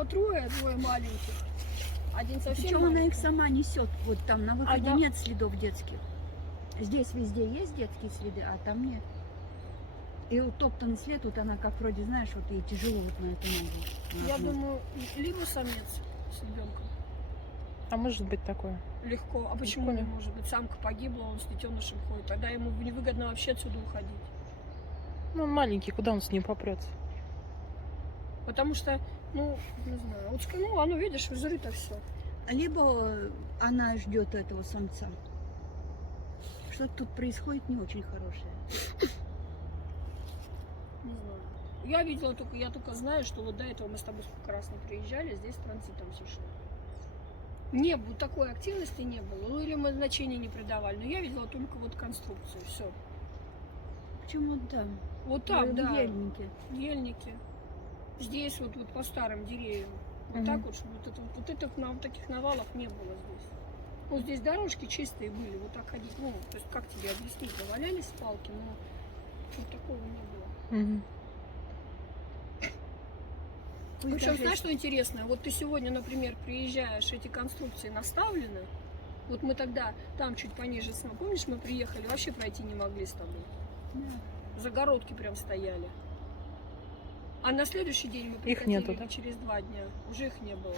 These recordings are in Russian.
типа трое, двое маленьких. Один совсем Причем она их маленький. сама несет. Вот там на выходе Ага. нет следов детских. Здесь везде есть детские следы, а там нет. И утоптанный след, вот она как вроде, знаешь, вот ей тяжело вот на эту ногу. Я думаю, либо самец с ребенком. А может быть такое? Легко. А почему Легко, не да. может быть? Самка погибла, он с детенышем ходит. Тогда ему невыгодно вообще отсюда уходить. Ну, он маленький, куда он с ним попрется? Потому что, ну, не знаю, вот, ну, оно, видишь, взрыто все. Либо она ждет этого самца. Что-то тут происходит не очень хорошее. Не знаю. Я только знаю, что вот до этого мы с тобой сколько раз не приезжали, здесь транзитом все шло. Не было, такой активности не было. Ну, или мы значения не придавали. Но я видела только вот конструкцию, все. Почему там? Вот там, В да. ельнике. Ельники. Здесь вот по старым деревьям. Вот Мгм. так вот, что вот это вот таких навалов не было здесь. Вот здесь дорожки чистые были, вот так ходить, ну, то есть как тебе объяснить, валялись палки, но вот такого не было. Мгм. Пусть Причем, даже знаешь, что интересно? Вот ты сегодня, например, приезжаешь, эти конструкции наставлены. Вот мы тогда там чуть пониже, помнишь, мы приехали, вообще пройти не могли с тобой. Да. Загородки прям стояли. А на следующий день мы Их приходили нету, да? через 2 дня. Уже их не было.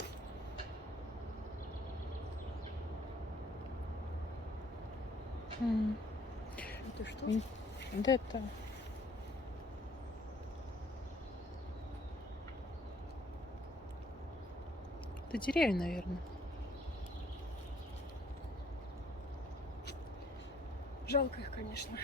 М. Это что? И- Да это... Это деревья, наверное. Жалко их, конечно.